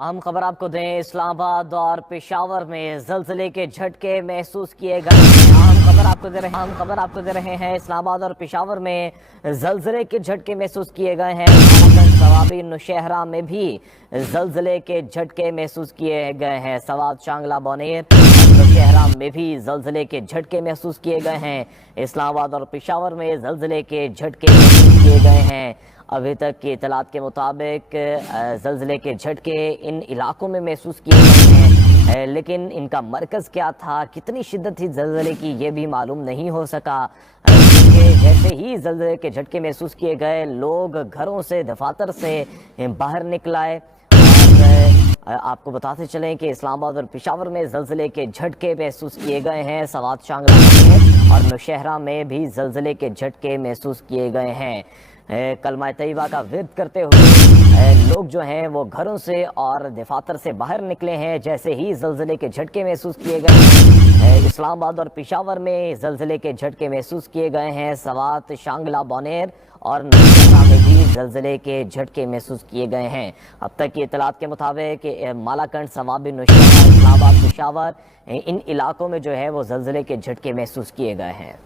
अहम खबर आपको दें, इस्लामाबाद और पेशावर में जलजले के झटके महसूस किए गए हैं। अहम खबर आपको दे रहे हैं, इस्लामाबाद और पेशावर में जलजले के झटके महसूस किए गए हैं। सवाबी नौशहरा में भी जलजले के झटके महसूस किए गए हैं। सवात शांगला बोनेर नौशहरा में भी जलजले के झटके महसूस किए गए हैं। इस्लामाबाद और पेशावर में जलजले के झटके महसूस किए गए हैं। अभी तक की इतलात के मुताबिक ज़लज़ले के झटके इन इलाकों में महसूस किए गए हैं, लेकिन इनका मरकज़ क्या था, कितनी शिद्दत थी ज़लज़ले की, ये भी मालूम नहीं हो सका। जैसे ही ज़लज़ले के झटके महसूस किए गए, लोग घरों से, दफातर से बाहर निकल आए। और आपको बताते चलें कि इस्लामाबाद और पेशावर में ज़लज़ले के झटके महसूस किए गए हैं। सवात शांगला में और नौशहरा में भी ज़लज़ले के झटके महसूस किए गए हैं। कलमा तैयबा का विर्द करते हुए लोग जो हैं वो घरों से और दफातर से बाहर निकले हैं जैसे ही ज़लज़ले के झटके महसूस किए गए हैं। इस्लामाबाद और पेशावर में ज़लज़ले के झटके महसूस किए गए हैं। सवात शांगला बोनेर और नौशहरा में भी ज़लज़ले के झटके महसूस किए गए हैं। अब तक की इतलात के मुताबिक मालाकंड, सवाबी नौशहरा, इस्लामाबाद, पेशावर, इन इलाकों में जो है वो ज़लज़ले के झटके महसूस किए गए हैं।